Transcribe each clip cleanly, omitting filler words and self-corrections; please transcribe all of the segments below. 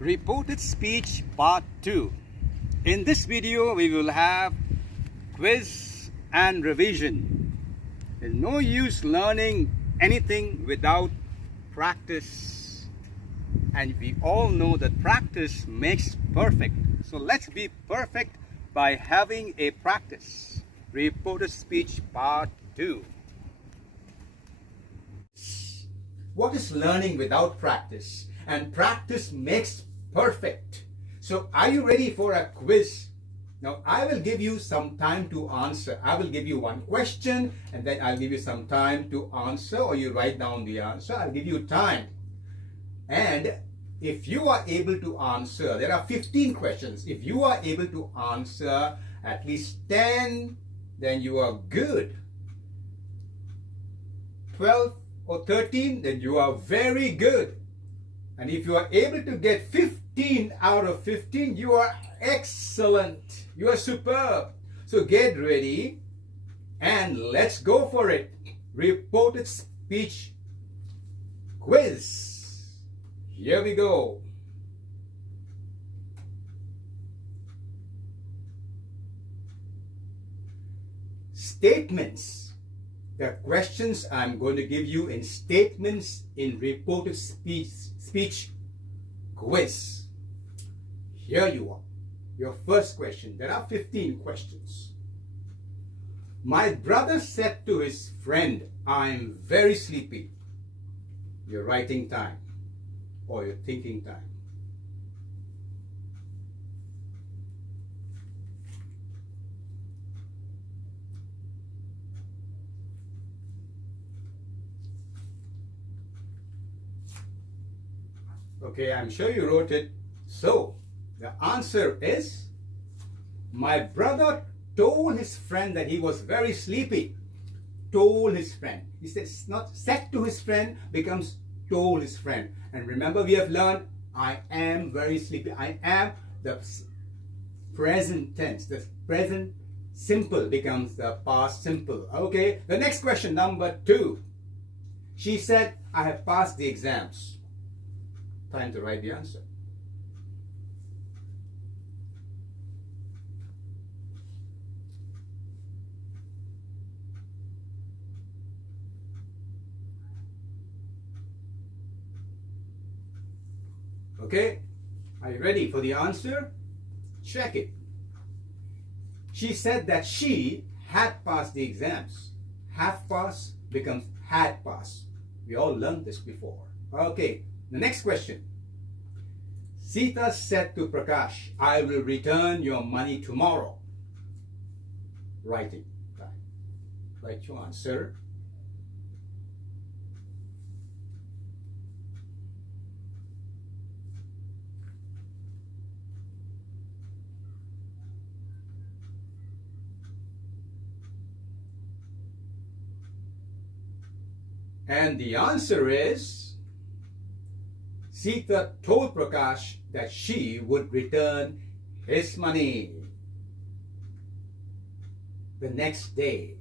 Reported Speech Part 2. In this video, we will have quiz and revision. There's no use learning anything without practice. And we all know that practice makes perfect. So let's be perfect by having a practice. Reported Speech Part 2. What is learning without practice? And practice makes perfect. So are you ready for a quiz? Now I will give you some time to answer. I will give you one question and then I'll give you some time to answer, or you write down the answer. I'll give you time. And if you are able to answer, there are 15 questions. If you are able to answer at least 10, then you are good. 12 or 13, then you are very good. And if you are able to get 15 out of 15, you are excellent. You are superb. So get ready and let's go for it. Reported speech quiz. Here we go. Statements. The questions I'm going to give you in statements in reported speech quiz. Here you are. Your first question. There are 15 questions. My brother said to his friend, I'm very sleepy. Your writing time or your thinking time. Okay, I'm sure you wrote it. So, the answer is, my brother told his friend that he was very sleepy. Told his friend. He says, not said to his friend becomes told his friend. And remember, we have learned, I am very sleepy. I am, the present tense. The present simple becomes the past simple. Okay, the next question, number 2. She said, I have passed the exams. Time to write the answer. Okay, are you ready for the answer? Check it. She said that she had passed the exams. Have passed becomes had passed. We all learned this before. Okay. The next question. Sita said to Prakash, I will return your money tomorrow. Writing time. Write your answer. And the answer is, Sita told Prakash that she would return his money the next day.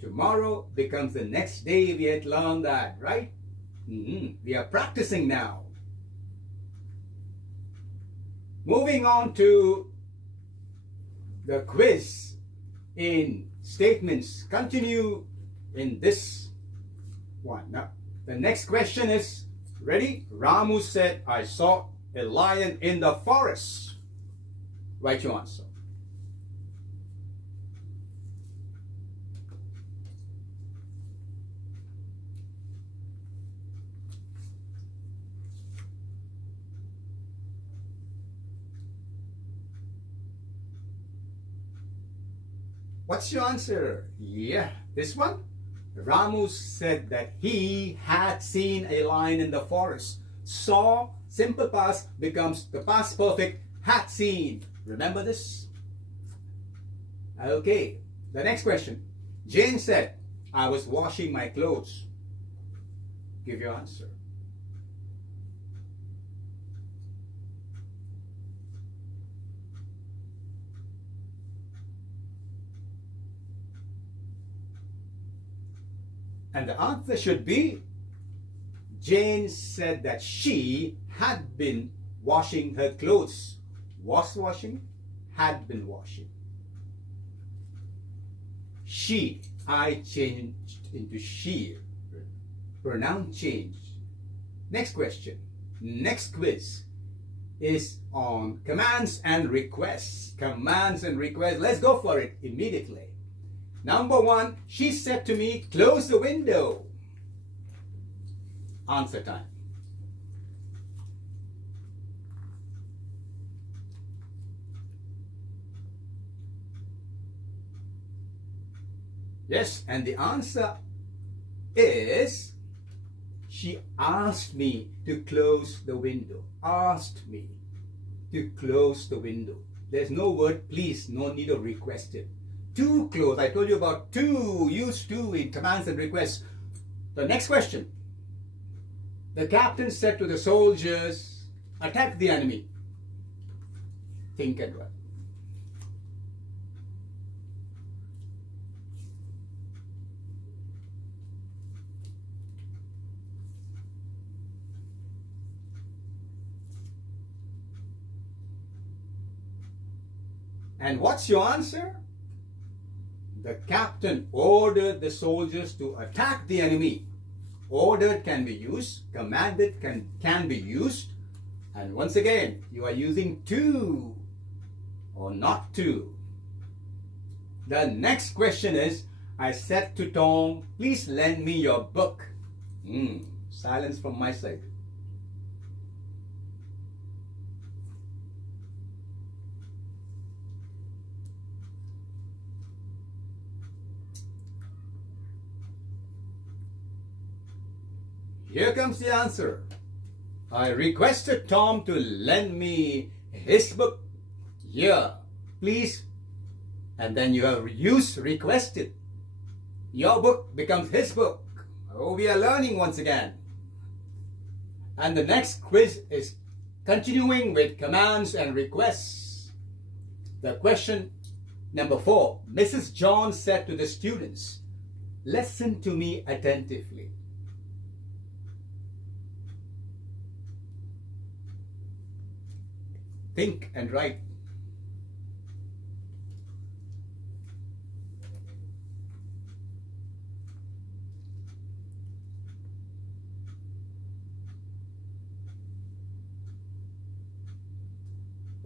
Tomorrow becomes the next day. We had learned that, right? We are practicing now. Moving on to the quiz in statements. Continue in this one. Now, the next question is, ready? Ramu said, I saw a lion in the forest. Write your answer. What's your answer? Yeah, this one? Ramu said that he had seen a lion in the forest. Saw, simple past becomes the past perfect, had seen. Remember this? Okay, the next question. Jane said, I was washing my clothes. Give your answer. And the answer should be, Jane said that she had been washing her clothes. Was washing, had been washing. She, I changed into she. Pronoun change. Next question. Next quiz is on commands and requests. Commands and requests. Let's go for it immediately. Number one, she said to me, close the window. Answer time. Yes, and the answer is she asked me to close the window. Asked me to close the window. There's no word please, no need of requested. To close, I told you about to, use to in commands and requests. The next question. The captain said to the soldiers, attack the enemy. Think and write. And what's your answer? The captain ordered the soldiers to attack the enemy. Ordered can be used, commanded can be used, and once again, you are using to or not to. The next question is, I said to Tom, please lend me your book. Silence from my side. Here comes the answer. I requested Tom to lend me his book. Here, please. And then you have used requested. Your book becomes his book. Oh, we are learning once again. And the next quiz is continuing with commands and requests. The question number 4. Mrs. John said to the students, listen to me attentively. Think and write.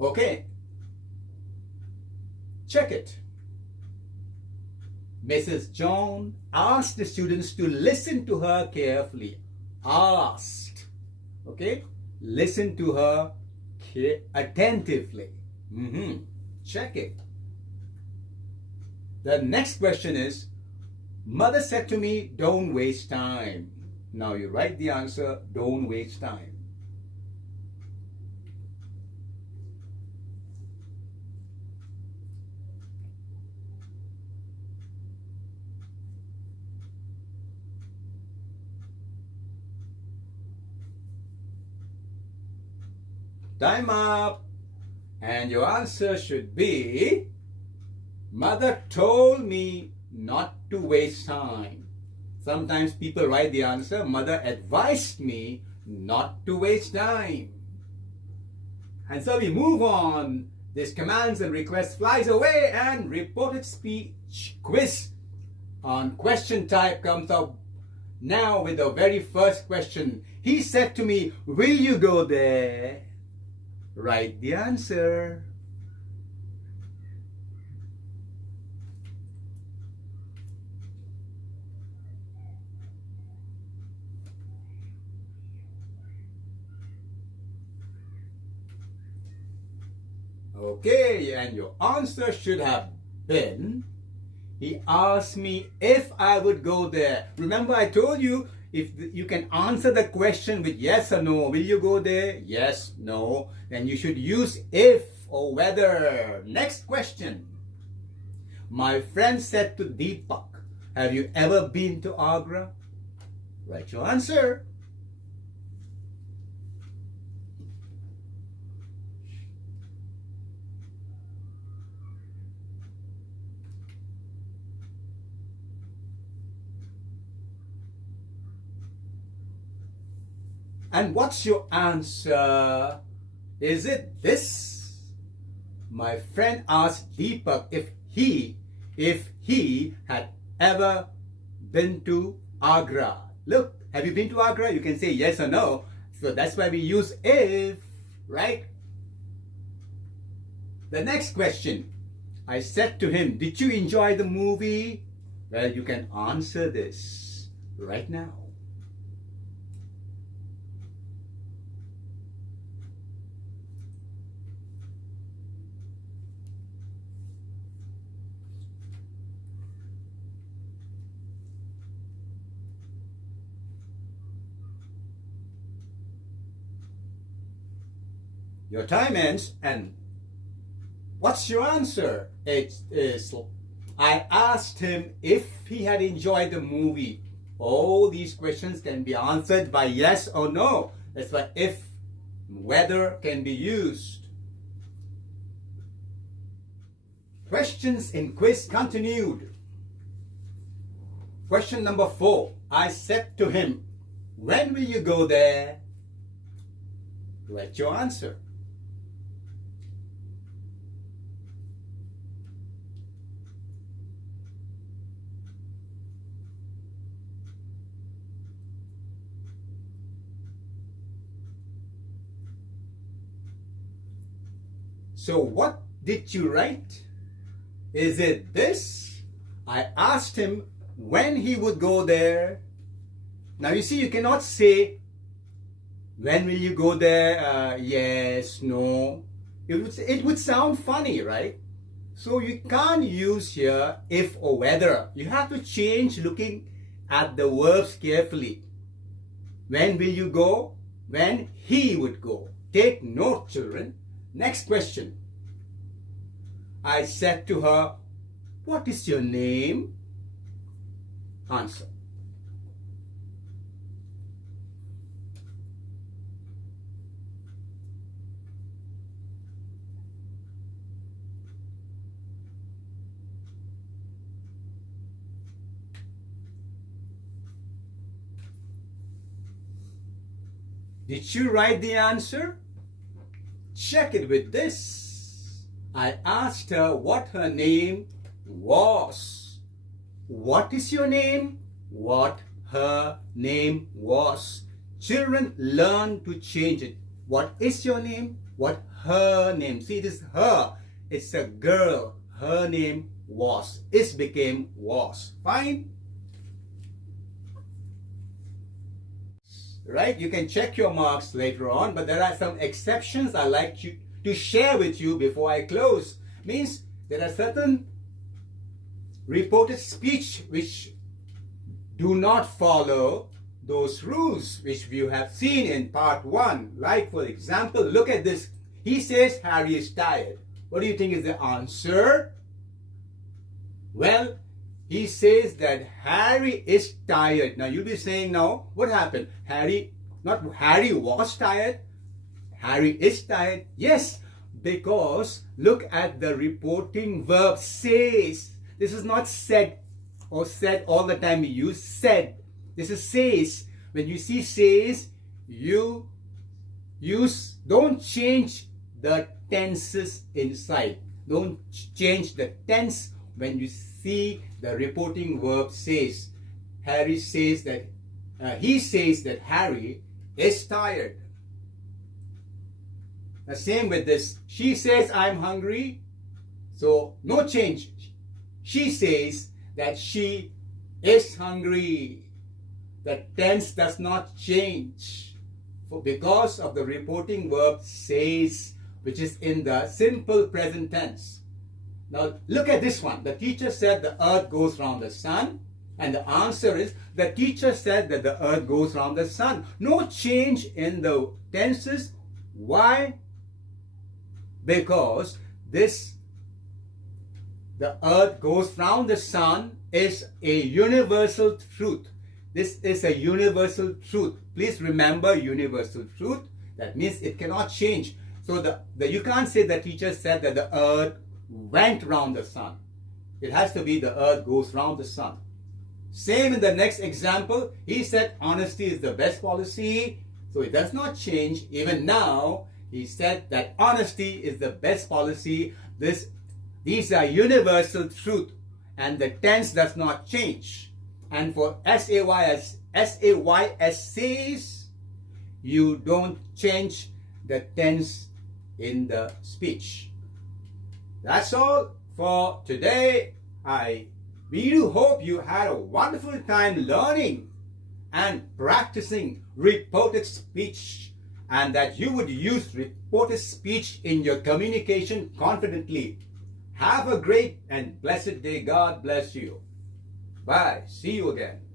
Okay. Check it. Mrs. John asked the students to listen to her carefully. Asked. Okay? Listen to her attentively. Check it. The next question is, mother said to me, don't waste time. Now you write the answer, don't waste time. Time up. And your answer should be, mother told me not to waste time. Sometimes people write the answer, mother advised me not to waste time. And so we move on. This commands and requests flies away, and reported speech quiz on question type comes up now with the very first question. He said to me, will you go there? Write the answer. Okay, and your answer should have been, he asked me if I would go there. Remember I told you, if you can answer the question with yes or no, will you go there? Yes, no. Then you should use if or whether. Next question. My friend said to Deepak, have you ever been to Agra? Write your answer. And what's your answer? Is it this? My friend asked Deepak if he had ever been to Agra. Look, have you been to Agra? You can say yes or no. So that's why we use if, right? The next question. I said to him, did you enjoy the movie? Well, you can answer this right now. Your time ends, and what's your answer? It is, I asked him if he had enjoyed the movie. All these questions can be answered by yes or no. That's why if, whether can be used. Questions in quiz continued. Question number 4. I said to him, when will you go there? Write your answer. So what did you write? Is it this? I asked him when he would go there. Now you see, you cannot say, when will you go there? Yes, no. It would sound funny, right? So you can't use here if or whether. You have to change looking at the verbs carefully. When will you go? When he would go. Take note, children. Next question. I said to her, what is your name? Answer. Did you write the answer? Check it with this. I asked her what her name was. What is your name? What her name was. Children, learn to change it. What is your name? What her name. See, it is her. It's a girl. Her name was. Is became was. Fine? Right? You can check your marks later on, but there are some exceptions I like to share with you before I close. Means there are certain reported speech which do not follow those rules which we have seen in part 1. Like, for example, look at this. He says Harry is tired. What do you think is the answer? Well, he says that Harry is tired. Now you'll be saying, now what happened? Harry was tired. Harry is tired. Yes, because look at the reporting verb says. This is not said or said all the time. We use said. This is says. When you see says, you don't change the tenses inside. Don't change the tense when you see the reporting verb says. Harry says that he says that Harry is tired. The same with this. She says I'm hungry. So no change. She says that she is hungry. The tense does not change because of the reporting verb says, which is in the simple present tense. Now look at this one. The teacher said the earth goes round the sun. And the answer is, the teacher said that the earth goes round the sun. No change in the tenses. Why? Because the earth goes round the sun is a universal truth. This is a universal truth. Please remember universal truth. That means it cannot change. So you can't say the teacher said that the earth went round the sun. It has to be the earth goes round the sun. Same in the next example. He said honesty is the best policy. So it does not change. Even now, He said that honesty is the best policy. These are universal truth, and the tense does not change. And for SAYS says, you don't change the tense in the speech. That's all for today. I really hope you had a wonderful time learning and practicing reported speech, and that you would use reported speech in your communication confidently. Have a great and blessed day. God bless you. Bye. See you again.